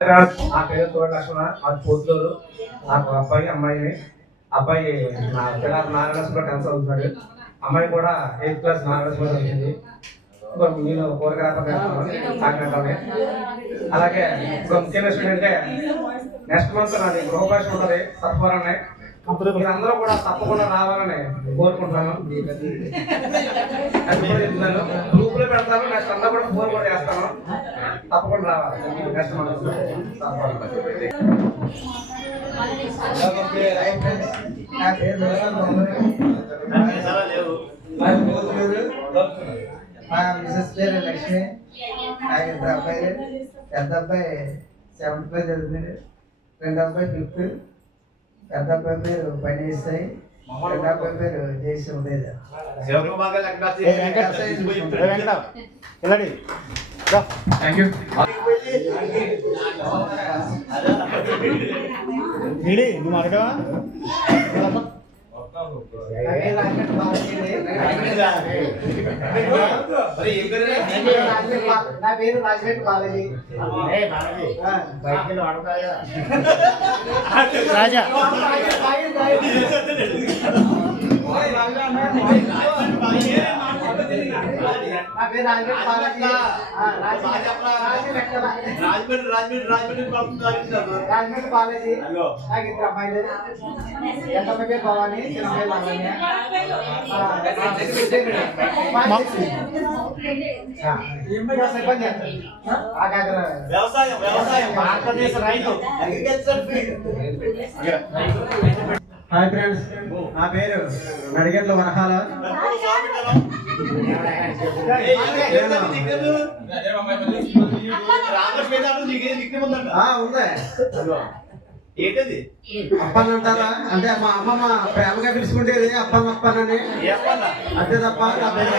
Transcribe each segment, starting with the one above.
నా పేరు తోట లక్ష్మణ, అది పోతులూరు. నాకు అబ్బాయి అమ్మాయిని. అబ్బాయి నా పిల్లలు నారాయణస్లో 10th చదువుతున్నాడు. అమ్మాయి కూడా 8th క్లాస్ నారాయణస్లో చదువుతుంది. నేను కూరగాయలు. అలాగే ఇంకో ముఖ్యమైన విషయం ఏంటంటే నెక్స్ట్ మంత్ నాది గృహప్రవేశం ఉంటుంది సత్వరాన్ని. మీరందరూ కూడా తప్పకుండా రావాలని కోరుకుంటున్నాను. అది కూడా చెప్తున్నాను, గ్రూపులో పెడతాను. నెక్స్ట్ అంతా కూడా ఫోన్ కూడా చేస్తాను. తప్పకుండా రావాలి నెక్స్ట్ మంత్. మా మిసెస్ పేరు లక్ష్మి. నాకు 2 అబ్బాయిలు. పెద్ద అబ్బాయి 7th క్లాస్ చదువుతున్నాడు. రెండో అబ్బాయి 5th. పెద్ద అబ్బాయి పేరు పనిస్తాయి. రెండో అబ్బాయి పేరు జయశ్రీ ఉదయ. నువ్వు అడగవా? నా పేరు రాజవేట్ బాలాజీ. రాజా నా పేరు రాజవేట్ బాలాజీ. రాజవేట్ బాలాజీ. నాకు 2 అమ్మాయిలు. పెద్ద అమ్మాయి పేరు భవాని, చిన్న పేరు లావణ్య. భారతదేశ రైతు. హాయ్ ఫ్రెండ్స్, నా పేరు నడిగట్ల వరహాల. ఏంటది అప్పన్న అంటారా? అంటే మా అమ్మమ్మ ప్రేమగా పిలుచుకుంటేది అప్పన్న అప్పన్నని. అంతే తప్ప నా పేరు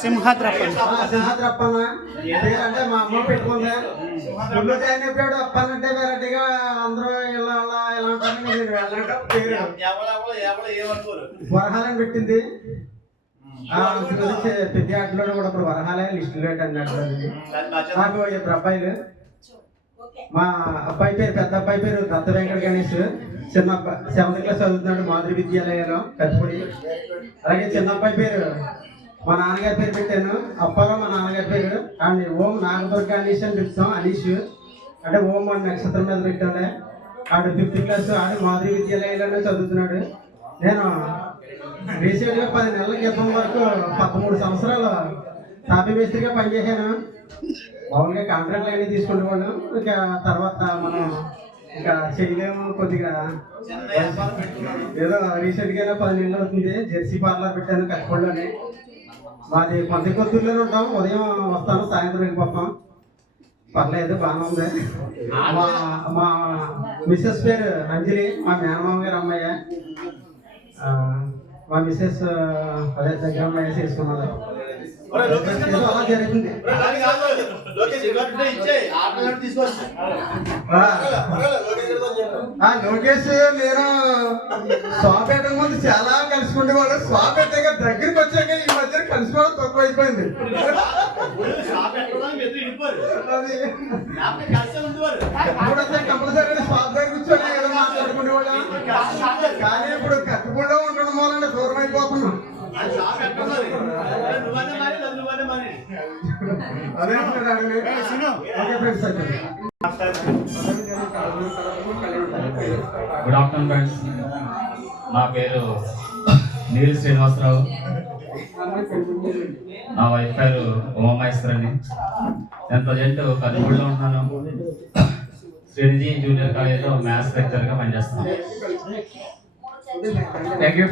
సింహాద్రప్పన్. సింహాద్రప్పన్న పేరు అంటే మా అమ్మ పెట్టుకుంది. ముందు జాయిన్ అయిపోయాడు అప్పన్న అంటే వెరైటీగా అందరూ ఇలా అలా ఇలా అంటారని నేను వెళ్ళాక పేరు వరహాలని పెట్టింది. పెద్ద ఆటలో కూడా ఇప్పుడు వరహాలే లిస్టు రేట్ అన్నట్టు. నాకు 2 అబ్బాయిలు. మా అబ్బాయి పేరు పెద్ద అబ్బాయి పేరు దత్త వెంకట గణేష్. చిన్న అబ్బాయి 7th క్లాస్ చదువుతున్నాడు మాధురి విద్యాలయంలో కత్తిపూడి. అలాగే చిన్న అబ్బాయి పేరు మా నాన్నగారి పేరు పెట్టాను అప్పలో. మా నాన్నగారి పేరు అండ్ ఓం నాగదుర్గ అనీష్ అని పెడతాం. అనీష్ అంటే ఓం అని నక్షత్రం మీద పెట్టాడే. ఆడు 5th క్లాస్. ఆడు మాధురి విద్యాలయంలోనే చదువుతున్నాడు. నేను రీసెంట్గా 10 నెలల క్రితం వరకు 13 సంవత్సరాలు తాపీ మేస్త్రిగా పనిచేశాను. మామూలుగా కాంట్రాక్ట్లు అన్నీ తీసుకుంటున్నాను. ఇక తర్వాత మనం ఇంకా చేయలేము. కొద్దిగా ఏదో రీసెంట్గా 10 నెలలు అవుతుంది. జెర్సీ పార్లర్ పెట్టాను కట్టుకోండి. మాది పందికొత్తూరులోనే ఉంటాం. ఉదయం వస్తాను, సాయంత్రం వెళ్ళిపోతాం. పర్లేదు, బాగానే ఉంది. మా మిస్సెస్ పేరు అంజలి, మా మేనమామ గారు అమ్మాయి. మా మిస్సెస్ అదే దగ్గర అమ్మాయి చేసుకున్నారు. అలా జరిగింది. లోకేష్ నేను స్వాప్ పెట్టక ముందు చాలా కలుసుకుంటేవాడు. స్వాప్ పెట్టాక దగ్గరికి వచ్చాక ఈ మధ్య కలుసుకోవడం తక్కువ అయిపోయింది. కంపల్సరీ స్వాప్ దగ్గర కూర్చొని ఏదో మాట్లాడుకునేవాడు. కానీ ఇప్పుడు కట్టుకుండా ఉండడం వల్ల దూరం అయిపోతున్నాం. Good afternoon friends. నా పేరు నీరు శ్రీనివాసరావు. నా వైఫ్ పేరు ఉమామహేశ్వరని. నేను ప్రజెంట్ కర్నూలులో ఉంటున్నాను. శ్రీనిధి జూనియర్ కాలేజ్లో మ్యాథ్స్ లెక్చర్గా పనిచేస్తాను. Thank you.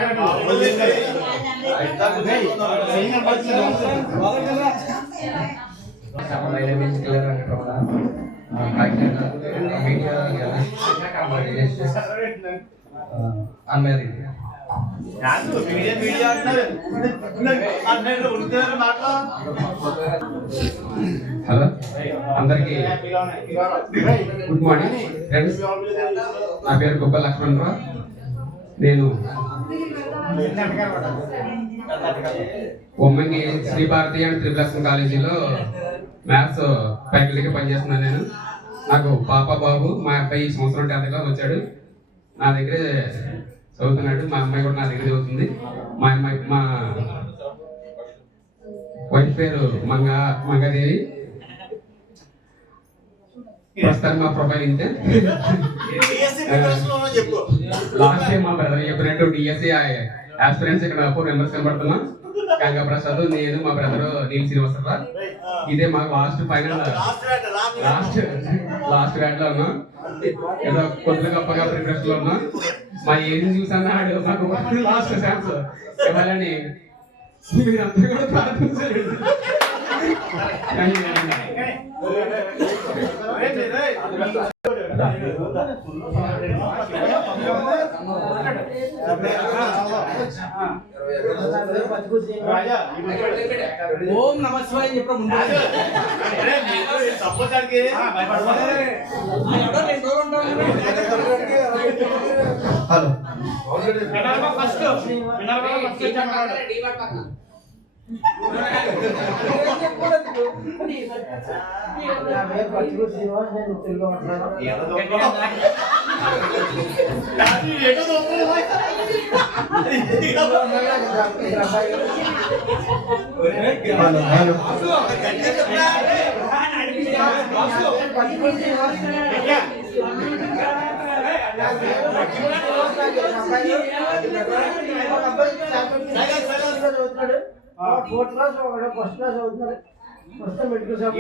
హలో అందరికీ గుడ్ మార్నింగ్ ఫ్రెండ్స్. నా పేరు గొప్ప లక్ష్మణరావు. నేను ఉమ్మంగి శ్రీ భారతీయ అండ్ త్రిపులక్ష్మి కాలేజీలో మ్యాథ్స్ ఫ్యాకల్టీగా పనిచేస్తున్నాను. నేను నాకు పాప బాబు. మా అబ్బాయి ఈ సంవత్సరం 10th క్లాస్ వచ్చాడు, నా దగ్గరే చదువుతున్నాడు. మా అమ్మాయి కూడా నా దగ్గర చదువుతుంది. మా వైఫ్ పేరు మంగాదేవి. ప్రస్తుతానికి మా ప్రొఫైల్ ఇంతే. లాస్ట్ టైం మా బ్రదర్ చెప్పినట్టు డిఎస్సి ఆస్పిరెంట్స్ ఇక్కడ 4 మెంబర్స్ కనబడుతున్నాం. గంగా ప్రసాద్, నేను, మా బ్రదర్ నీల్ శ్రీనివాసరావు. ఇదే మాకు లాస్ట్ ఫైనల్ లాస్ట్ బ్యాట్ లో ఉన్నాం. ఏదో కొద్దిగా గొప్పగా ప్రిపరేషన్ లో ఉన్నాం. మా ఏజెంట్ చూసాడు మాకు లాస్ట్ ఛాన్స్ ఇవ్వాలని మీరంతా కూడా ప్రార్థించారు. ఓం నమ శివాయ చెప్పడం ముందు hello fourth class first class అవుతున్నాడు. మొత్తం మెడికల్ షాప్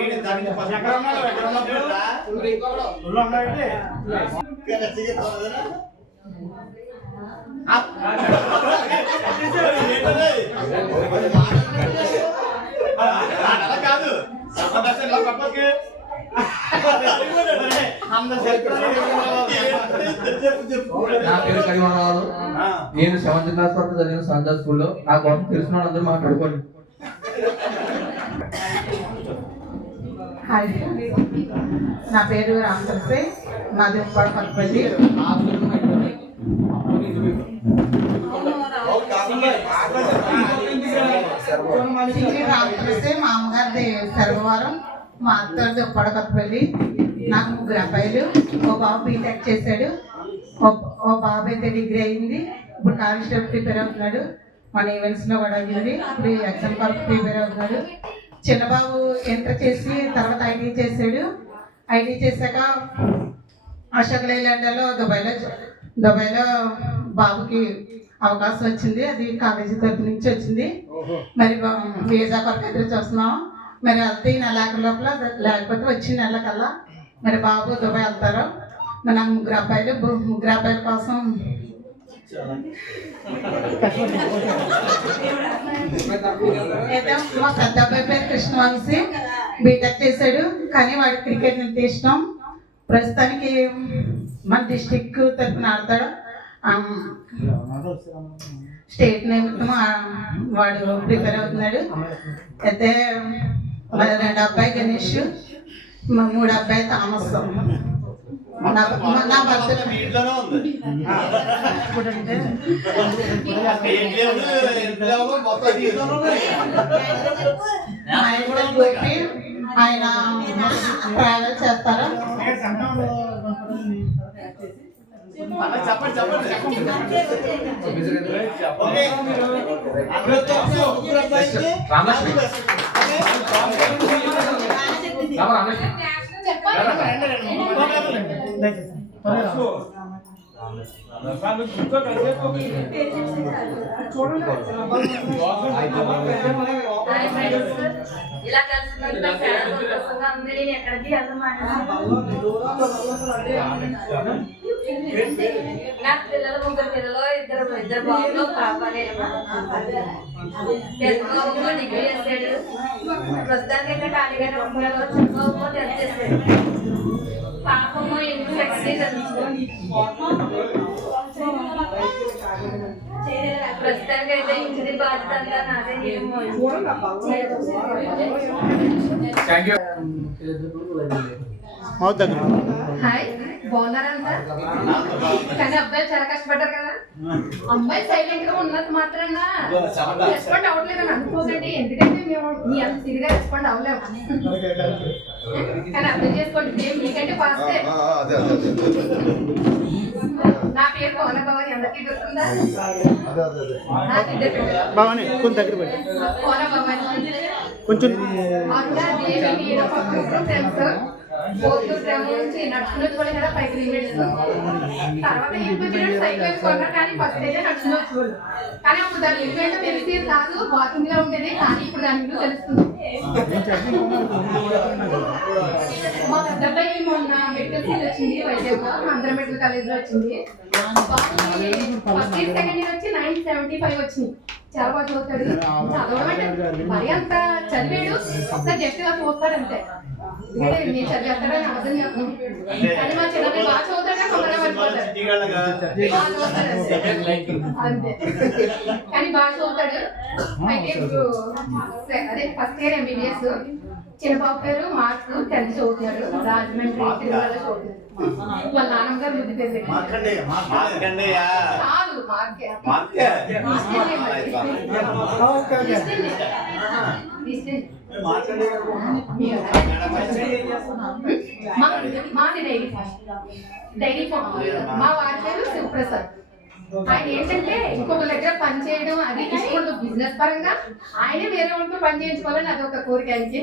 కాదు. నా పేరు కరిమరావు. నేను 7th క్లాస్ వరకు చదివిన సంజా స్కూల్లో. నా కోసం తెలిసిన వాళ్ళందరూ మాట్లాడుకోండి. హాయ్, నా పేరు రామతులసి, మాది ఉప్పాడపల్లి. రామతులసి, మా అమ్మగారిది సర్వవారం, మా అత్తది ఉప్పాడపల్లి. నాకు 3 అబ్బాయిలు. ఓ బాబు బీటెక్ చేశాడు, ఓ బాబు అయితే డిగ్రీ అయింది. ఇప్పుడు కానిస్టేబుల్ ప్రిపేర్ అవుతున్నాడు. మన ఈవెంట్స్లో కూడా అయింది. ఇప్పుడు ఎగ్జామ్ వరకు ప్రిపేర్ అవుతున్నాడు. చిన్నబాబు ఇంటర్ చేసి తర్వాత ఐటీ చేశాడు. ఐటీ చేశాక అశోక్ లేలాండ్లో దుబాయ్లో బాబుకి అవకాశం వచ్చింది. అది కాలేజీ తరఫు నుంచి వచ్చింది. మరి వీసా కొరకు ఎదురు చూస్తున్నాం. మరి వెళ్తే ఈ నెలాఖరు లోపల, లేకపోతే వచ్చి నెలకల్లా మరి బాబు దుబాయ్ వెళ్తారు. మరి నాకు 3 అబ్బాయిలు. 3 అబ్బాయిల కోసం అయితే మా పెద్ద అబ్బాయి పేరు కృష్ణవంశీ, బీటెక్ చేశాడు. కానీ వాడికి క్రికెట్ అంటే ఇష్టం. ప్రస్తుతానికి మన డిస్టిక్ తరఫున ఆడతాడు. స్టేట్ నిమిత్తం వాడు ప్రిపేర్ అవుతున్నాడు. అయితే మరి 2 అబ్బాయి గణేష్, 3 అబ్బాయి థామస్. నా భర్త ఆయన ట్రావెల్ చేస్తారా? ఇలా కలిసినందుకు నాకు చాలా సంతోషంగా ఉంది. నేను ఎక్కడికి వెళ్ళమాట నాకు పిల్లలు 3 పిల్లలు, ఇద్దరు బాబులు, పాప. పెద్ద బాబు డిగ్రీ చేశాడు. ప్రస్తుతానికి అయితే ఖాళీగానే ఉంటాడు. చిన్న బాబు 10th చేశాడు. పాపము ఇన్ఫెక్షన్ ప్రస్తుతానికి అయితే ఇంటి బాధ్యత అంతా నాదే. హాయ్, బాగున్నారంతా? కానీ అబ్బాయి చాలా కష్టపడ్డారు కదా. అమ్మాయి సైలెంట్ గా ఉన్నది మాత్రాన రెస్పాండ్ అవ్వట్లేదని అనుకోకండి. ఎందుకంటే మేము మీ అంత తిరిగా రెస్పాండ్ అవ్వలేము. కానీ అర్థం చేసుకోండి మేము మీకంటే ఫాస్టే. అదే అదే నా పేరు పవన భవాని, అందరికీ గుర్తుందా? అదే అదే అదే నాకు ఇద్దరు పిల్లలు. భవాని కొంచెం దగ్గర పోయి పవన భవాని కొంచెం అరుణ దేవి నేను పక్కన ఫ్రెండ్స్. ఫోర్త్ గ్రామం నుంచి నడుచుకుని వచ్చేవాళ్ళు కదా 5 కిలోమీటర్స్. తర్వాత ఇంకొంచెం సైకిల్ కొన్నారు కానీ ఫస్ట్ అయితే నడుచుకుని వచ్చేవాళ్ళు. కానీ అప్పుడు దాని విలువ ఏంటో తెలిసేది కాదు, వాకింగ్ లా ఉండేది. కానీ ఇప్పుడు దాని విలువ తెలుస్తుంది. మా పెద్ద అబ్బాయి మొన్న మెడికల్ సీట్ వచ్చింది వైజాగ్ లో, ఆంధ్ర మెడికల్ కాలేజ్ లో వచ్చింది. ఫస్ట్ ఇయర్ సెకండ్ ఇయర్ వచ్చి 975 వచ్చింది. చాలా బాగా చదువుతాడు. చదవడం అంటే మరి అంత చదివాడు, ఒకసారి జస్ట్ గా చూస్తాడు అంతే. ఎందుకంటే నేను చదివేస్తాడని అర్థం చేస్తాను. కానీ మా చిన్నప్పుడు బాగా చదువుతాడు, తొందరగా మర్చిపోతాడు. అంతే కానీ బాగా చదువుతాడు. అయితే ఇప్పుడు అదే ఫస్ట్ ఇయర్ MBBS. చిన్న బాబు పేరు మార్క్, 10th చదువుతున్నాడు. రాజమండ్రి తిరుమలలో చదువుతున్నాడు. వాళ్ళ నాన్నగారు ముద్దు పేరు చాలు మార్కే. మాది డైరీ ఫామ్. మా వారి పేరు శివప్రసాద్. ఆయన ఏంటంటే ఇంకొక దగ్గర పని చేయడం అది ఇప్పుడు బిజినెస్ పరంగా ఆయనే వేరే వాళ్ళతో పని చేయించుకోవాలని అదొక కోరిక ఆయనకి.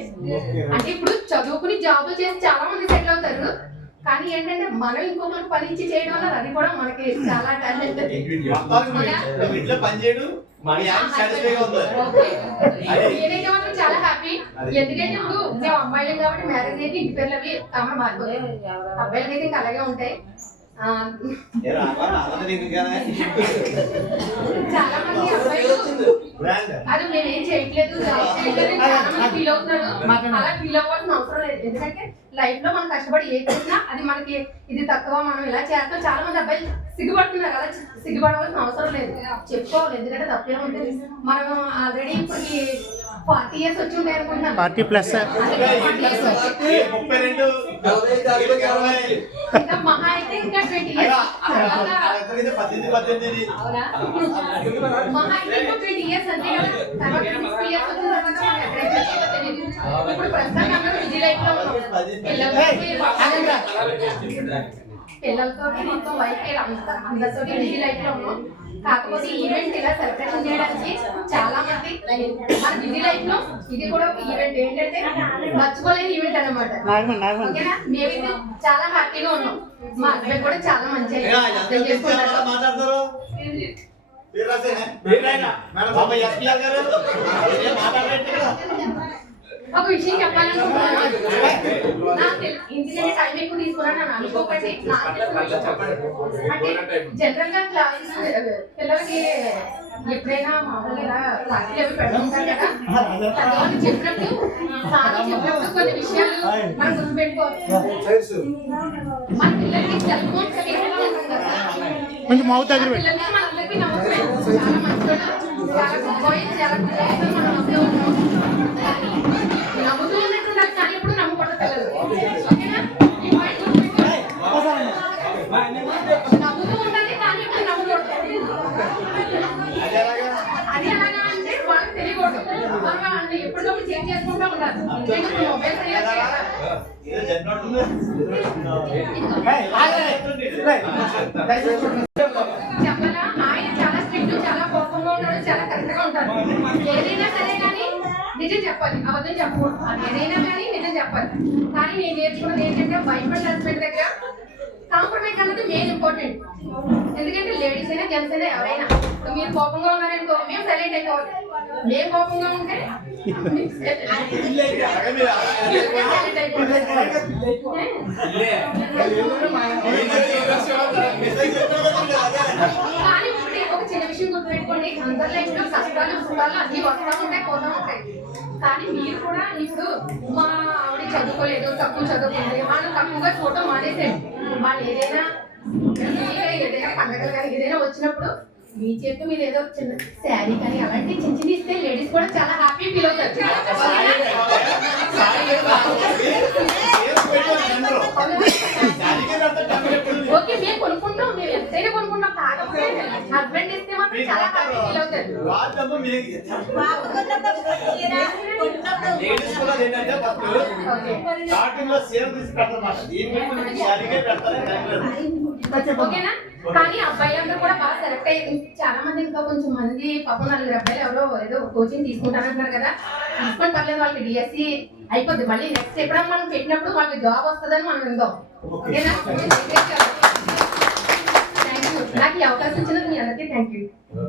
అంటే ఇప్పుడు చదువుకుని జాబులు చేసి చాలా మంది సెటిల్ అవుతారు. కానీ ఏంటంటే మనం ఇంకొకరికి పని ఇచ్చి చేయడం వల్ల అది కూడా మనకి చాలా టాలెంట్. నేనైతే మాత్రం చాలా హ్యాపీ. ఎందుకంటే ఇప్పుడు మేము అమ్మాయిలం కాబట్టి మ్యారేజ్ అయితే ఇంటి పేర్లు అవి కామన్ మారిపోతాయి. అబ్బాయిలకి అయితే ఇంకా అలాగే ఉంటాయి. చాలా మంది అబ్బాయిలు అది మేమేం చేయట్లేదు చాలా మంది ఫీల్ అవుతున్నారు. అలా ఫీల్ అవ్వాల్సిన అవసరం లేదు. ఎందుకంటే లైఫ్ లో మనం కష్టపడి ఏ చేసినా అది మనకి ఇది తక్కువ, మనం ఇలా చేస్తాం. చాలా మంది అబ్బాయిలు సిగ్గుపడుతున్నారు. అలా సిగ్గుపడవలసిన అవసరం లేదు, చెప్పుకోవాలి. ఎందుకంటే తప్పే ఉంటుంది. మనం ఆల్రెడీ ఇప్పటికి 40 years వచ్చి ఉంటాయి అనుకుంటున్నాం. 40+ ఇంకా మహా అయితే ఇంకా 20 years. మహా అయితే ఇంకా 20 years అంతే కదా. తర్వాత 60 years వచ్చిన తర్వాత మనం ఎక్కడైతే వచ్చేదో తెలియదు. ఇప్పుడు ప్రస్తుతానికి అందరూ బిజీ లైఫ్ లో ఉన్నాం. పిల్లలతో మొత్తం వైఫ్ అందరితో బిజీ లైఫ్ లో ఉన్నాం. కాకపోతే ఈవెంట్ ఇలా సెలబ్రేషన్ చేయడానికి చాలా మంది మన బిజీ లైఫ్ లో ఇది కూడా ఒక ఈవెంట్. ఏంటంటే మర్చిపోలేని ఈవెంట్ అన్నమాట. ఓకేనా, మేమైతే చాలా హ్యాపీగా ఉన్నాం. మా హస్బెండ్ కూడా చాలా మంచిగా అర్థం చేసుకుంటారు. ఒక విషయం చెప్పాలనుకుంటున్నాను. ఎందుకంటే టైం ఎక్కువ తీసుకున్నాను అని అనుకోకండి. అంటే జనరల్ గా క్లాసెస్ పిల్లలకి ఎప్పుడైనా మామూలుగా పార్టీలు అవి పెట్టుకుంటారు కదా. పెద్దవాళ్ళు చెప్పినట్టు సార్లు చెప్పినట్టు కొన్ని విషయాలు మనం గుర్తుపెట్టుకోవాలి. మన పిల్లలకి సెల్ ఫోన్స్ అవి కొంచెం మౌత్ దగ్గర పిల్లలకి మనందరికీ నమ్మకం చాలా మంచిగా చాలా గొప్ప చాలా మనం నమ్ముతూ ఉంటాం. నమ్ముతూ ఉన్నట్టు కానీ ఎప్పుడు నమ్మకూడదు పిల్లలు. ఓకేనా, నమ్ముతూ ఉండాలి కానీ ఎప్పుడు నమ్మకూడదు. అది ఎలాగా అంటే వాళ్ళకి తెలియకూడదు. మనం ఎప్పటికప్పుడు చేంజ్ చేసుకుంటూ ఉండాలి. ఎందుకంటే మొబైల్ చెప్పాలా, ఆయన చాలా స్ట్రిక్ట్, చాలా కోపంగా ఉంటాడు, చాలా కరెక్ట్ గా ఉంటారు. ఏదైనా సరే కానీ నిజం చెప్పాలి, అబద్ధం చెప్పకూడదు. ఏదైనా కానీ నిజం చెప్పాలి. కానీ నేను నేర్చుకున్నది ఏంటంటే వైఫ్ అండ్ హస్బెండ్ దగ్గర కాంప్రమైజ్ అన్నది మెయిన్ ఇంపార్టెంట్. ఎందుకంటే లేడీస్ అయినా జెంట్స్ అయినా ఎవరైనా ఇప్పుడు మీరు కోపంగా ఉన్నారనుకో మేము సైలెంట్ అయిపోవాలి. మేము కోపంగా ఉంటే సైలెంట్ అయిపోవాలి. కానీ ఇప్పుడు ఒక చిన్న విషయం గుర్తుపెట్టుకోండి, అందరి లైఫ్ లో కష్టాలు సుఖాలు అన్ని వస్తూ ఉంటాయి, పోతూ ఉంటాయి. కానీ మీరు కూడా ఇప్పుడు మా ఆవిడ చదువుకోలేదు, తక్కువ చదువుకోలేదు, వాళ్ళు తక్కువగా చూడటం మానేసేయండి. వాళ్ళు ఏదైనా పండగలు కానీ ఏదైనా వచ్చినప్పుడు మీ చేతి మీరు ఏదో చిన్న శారీ కానీ అలాంటి చిన్న చిన్న ఇస్తే లేడీస్ కూడా చాలా హ్యాపీ ఫీల్ అవుతారు. ఓకే, మేము కొనుక్కుంటాం, మేము ఎంతైనా కొనుక్కుంటాం. కాకపోతే హస్బెండ్ ఇస్తే మాత్రం అప్పుడు చాలా హ్యాపీ ఫీల్ అవుతారు. ఓకేనా? కానీ అబ్బాయి అందరూ కూడా బాగా సెలెక్ట్ అయ్యి చాలా మంది ఇంకా కొంచెం మంది పాపం 4 అబ్బాయిలు ఎవరో ఏదో కోచింగ్ తీసుకుంటారంటున్నారు కదా, తీసుకొని పర్లేదు, వాళ్ళకి డిఎస్సి అయిపోద్ది. మళ్ళీ నెక్స్ట్ ఎప్పుడైనా మనం పెట్టినప్పుడు వాళ్ళకి జాబ్ వస్తుందని మనం విందాం. ఓకేనా? Thank you. నాకు ఈ అవకాశం ఇచ్చినందుకు మీ అందరికీ థ్యాంక్ యూ.